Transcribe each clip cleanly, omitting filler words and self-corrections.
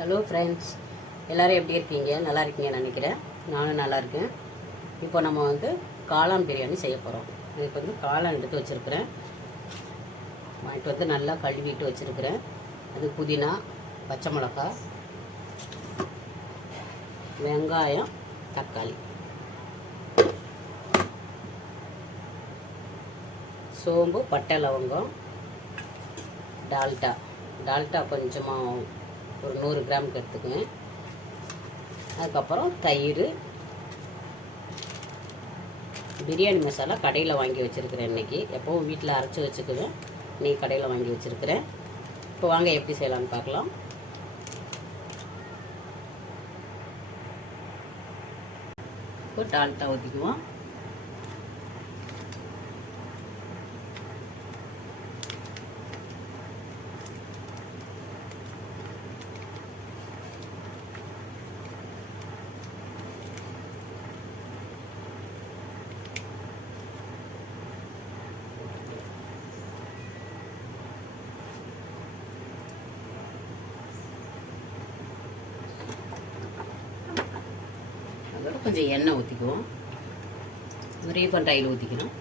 Hello friends, எல்லோரும் எப்படி இருக்கீங்க? நல்லா இருக்கீங்கன்னு நினைக்கிறேன். நானும் நல்லா இருக்கேன். இப்போ நம்ம காளான் பிரியாணி செய்ய போகிறோம். இதுக்கு காளான் எடுத்து வச்சுருக்கிறேன். வாங்கிட்டு நல்லா கழுவிட்டு வச்சுருக்கிறேன். அது புதினா, பச்சை மிளகாய், வெங்காயம், தக்காளி, சோம்பு, பட்டை, லவங்கம், டால்டா கொஞ்சமாக ஒரு 100 கிராமுக்கு எடுத்துக்குவேன். அதுக்கப்புறம் தயிர், பிரியாணி மசாலா கடையில் வாங்கி வச்சுருக்கிறேன். இன்றைக்கி எப்போவும் வீட்டில் அரைச்சி வச்சுக்குவேன், இன்றைக்கி கடையில் வாங்கி வச்சுருக்கிறேன். இப்போ வாங்க எப்படி செய்யலான்னு பார்க்கலாம். இப்போ டால்டா ஊற்றிக்குவோம். அதோட கொஞ்சம் எண்ணெய் ஊற்றிக்குவோம். ரீஃபண்ட் ஆயில் ஊற்றிக்கணும்.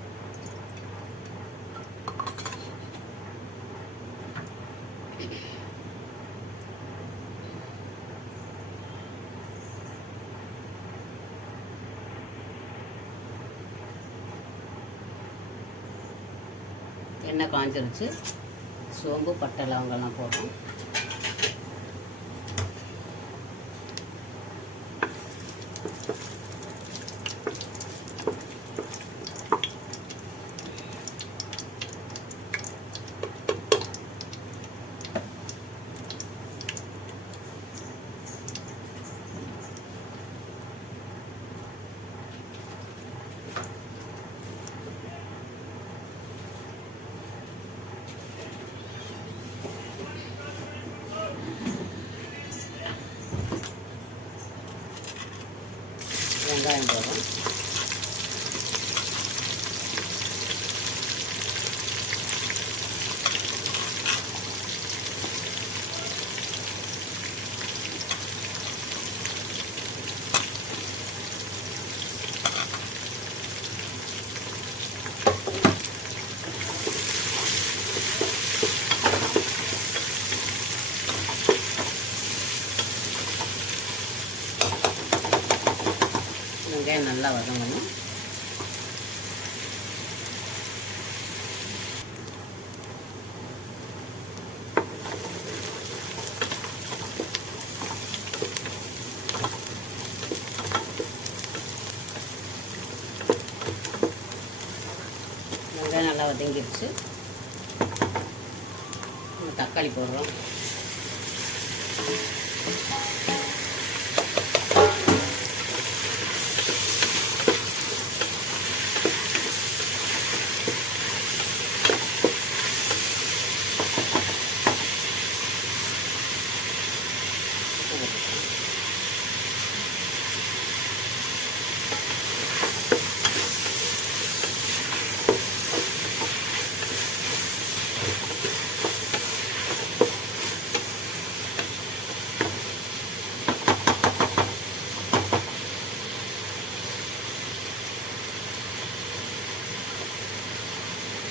எண்ணெய் காஞ்சிருச்சு. சோம்பு, பட்டை, லவங்கெல்லாம் போடுறோம். வெங்காயம் போடுறோம். வெங்காயம் நல்லா வதங்கணும். வெங்காயம் நல்லா வதங்கிடுச்சு. தக்காளி போடுறோம்.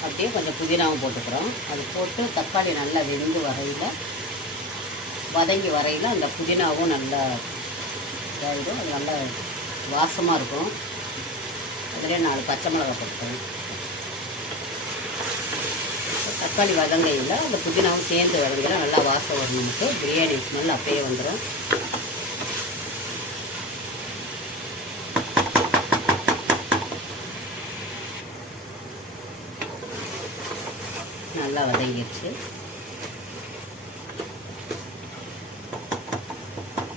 அப்படியே கொஞ்சம் புதினாவும் போட்டுக்கிறோம். அது போட்டு தக்காளி நல்லா வதங்கி வரையில் அந்த புதினாவும் நல்லா இதாகிடும். அது நல்லா வாசமாக இருக்கும். அதிலே 4 பச்சை மிளகாய் போட்டுக்கிறோம். தக்காளி வதங்கையில் அந்த புதினாவும் சேர்ந்து வதங்கினா நல்லா வாசம் வரும். நமக்கு பிரியாணி ஸ்மெல் அப்பயே வந்துடும். நல்லா வதங்கிடுச்சு.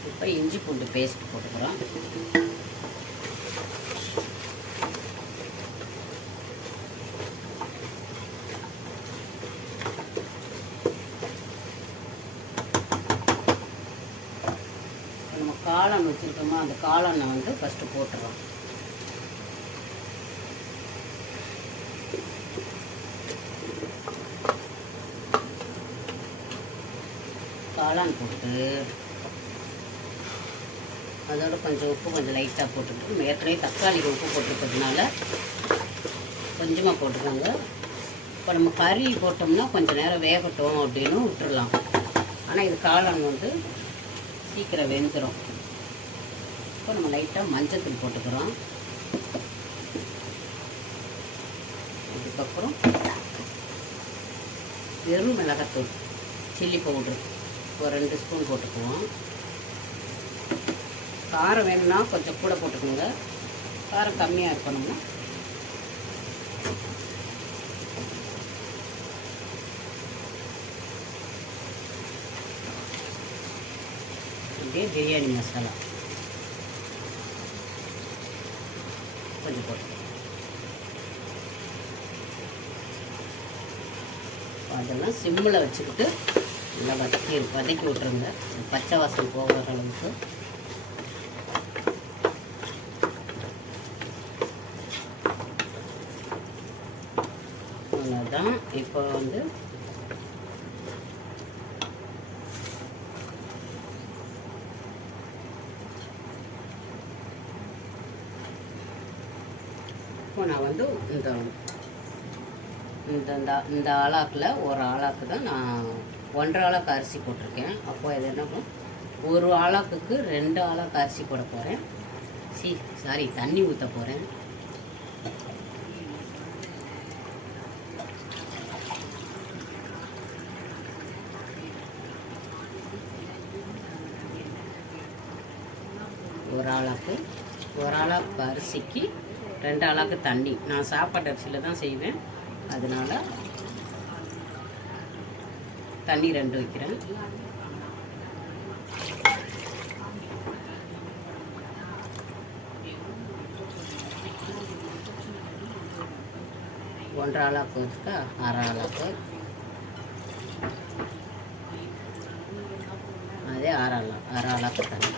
இப்போ இஞ்சி பூண்டு பேஸ்ட் போட்டுக்கிறோம். நம்ம காளான் வச்சுருக்கோமா, அந்த காளானை ஃபஸ்ட்டு போட்டுறோம். காளான் போட்டு அதோட கொஞ்சம் உப்பு கொஞ்சம் லைட்டாக போட்டுக்கிட்டு, ஏற்கனவே தக்காளிக்கு உப்பு போட்டுருக்கிறதுனால கொஞ்சமாக போட்டுக்கோங்க. இப்போ நம்ம கறி போட்டோம்னா கொஞ்சம் நேரம் வேகட்டும் அப்படின்னு விட்டுடலாம். ஆனால் இது காளான் வந்து சீக்கிரம் வெந்துடும். இப்போ நம்ம லைட்டாக மஞ்சத்தூள் போட்டுக்கிறோம். அதுக்கப்புறம் வெறும் மிளகாத்தூள், சில்லி பவுட்ரு ஒரு 2 ஸ்பூன் போட்டுக்குவோம். காரம் வேணும்னா கொஞ்சம் கூட போட்டுக்கோங்க. காரம் கம்மியாக இருக்கணும்னா அப்படியே பிரியாணி மசாலா கொஞ்சம் போட்டு அதெல்லாம் சிம்மில் வச்சுக்கிட்டு நல்லா வதக்கி விட்டுருங்க. பச்சை வாசம் போகிற அளவுக்கு. அவ்வளோதான். இப்போ வந்து நான் வந்து இந்த ஆளாக்கில் ஒரு ஆளாக்கு தான் நான் 1.5 ஆளாக்கு அரிசி போட்டிருக்கேன். அப்போது இது என்ன, ஒரு ஆளாக்குக்கு 2 ஆளாக்கு அரிசி போட போகிறேன். சாரி தண்ணி ஊற்ற போகிறேன். ஒரு ஆளாக்கு அரிசிக்கு 2 ஆளாக்கு தண்ணி. நான் சாப்பாட்டு அரிசியில் தான் செய்வேன், அதனால் தண்ணி 2 வைக்கிறேன். ஒன்றரை ஆளாக்கு வச்சுக்கா 1/2 ஆளாக்கு, அதே 1/2 ஆளாக்கு தண்ணி.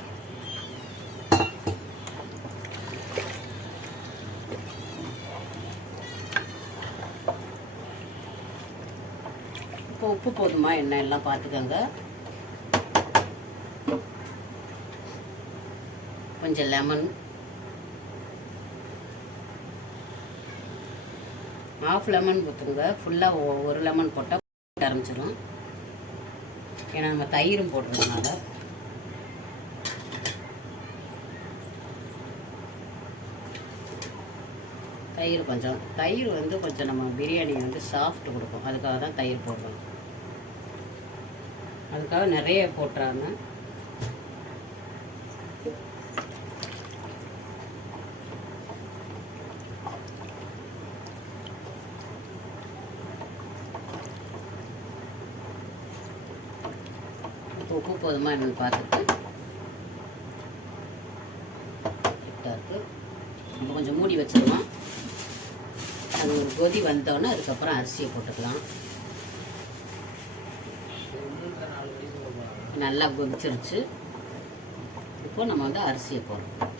இப்போ உப்பு போதுமா என்ன எல்லாம் பார்த்துக்கோங்க. கொஞ்சம் லெமன், 1/2 லெமன் ஊற்றுங்க. ஃபுல்லாக 1 லெமன் போட்டால் ஆரம்பிச்சிடும். ஏன்னா நம்ம தயிரும் போடுறதுனால. தயிர் வந்து கொஞ்சம் நம்ம பிரியாணி வந்து சாஃப்ட் கொடுக்கும். அதுக்காக தான் தயிர் போடுறோம். அதுக்காக நிறைய போட்டுறாங்க. உப்பு போதுமா என்னன்னு பார்த்துட்டு நம்ம கொஞ்சம் மூடி வச்சிடலாம். அது ஒரு கொதி வந்தோன்னே அதுக்கப்புறம் அரிசியை போட்டுக்கலாம். நல்லா கொதிச்சிருச்சு. இப்போ நம்ம வந்து அரிசியை போடுறோம்.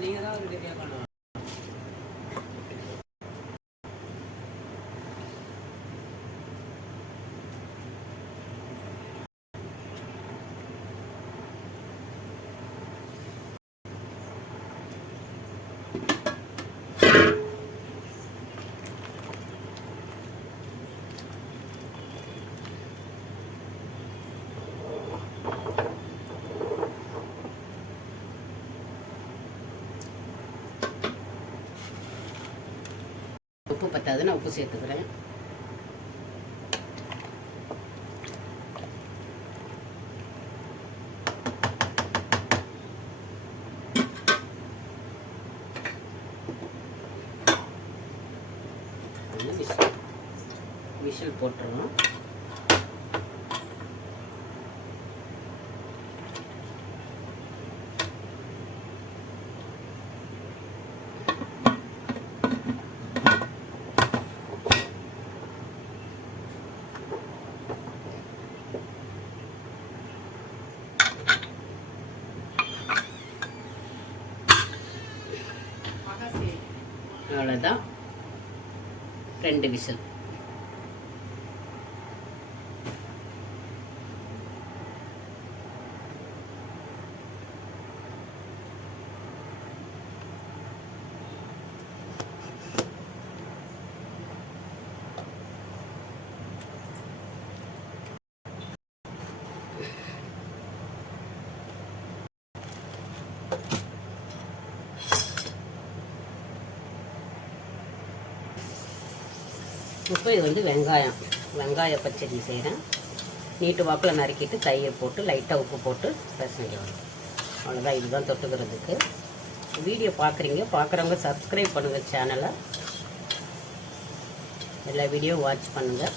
நீங்கள் தான் அவர்கிட்ட கேட்கணும். உப்பு பத்தாது, நான் உப்பு சேர்த்துக்கிறேன். விசில் போட்டுருவோம். அவ்வளோதான், 2 விசில். இப்போ இது வந்து வெங்காய பச்சடி செய்கிறேன். நீட்டு வாக்கில் நறுக்கிட்டு தயிர் போட்டு லைட்டாக உப்பு போட்டு பிசைஞ்சிடணும். அவ்வளோதான், இதுதான் தொட்டுக்கிறதுக்கு. வீடியோ பார்க்குறவங்க சப்ஸ்கிரைப் பண்ணுங்கள் சேனலை. எல்லா வீடியோ வாட்ச் பண்ணுங்கள்,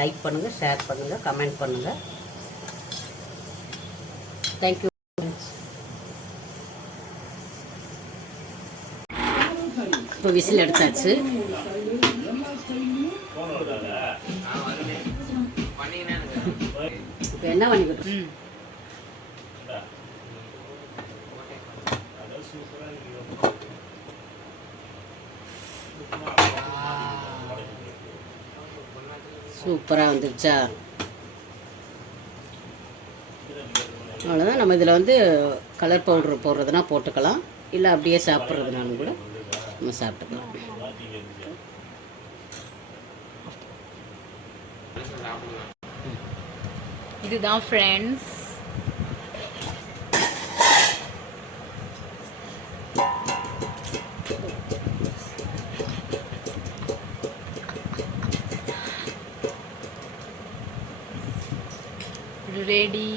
லைக் பண்ணுங்கள், ஷேர் பண்ணுங்கள், கமெண்ட் பண்ணுங்கள். தேங்க்யூ. இப்போ விசில் எடுத்தாச்சு. இப்போ என்ன பண்ணிக்கிட்டு சூப்பராக வந்துருச்சா? அவ்வளோதான். நம்ம இதில் வந்து கலர் பவுட்ரு போடுறதுனா போட்டுக்கலாம், இல்லை அப்படியே சாப்பிட்றதுனாலும் கூட நம்ம சாப்பிட்டுக்கலாம். இதுதான் ஃப்ரெண்ட்ஸ். ரெடி.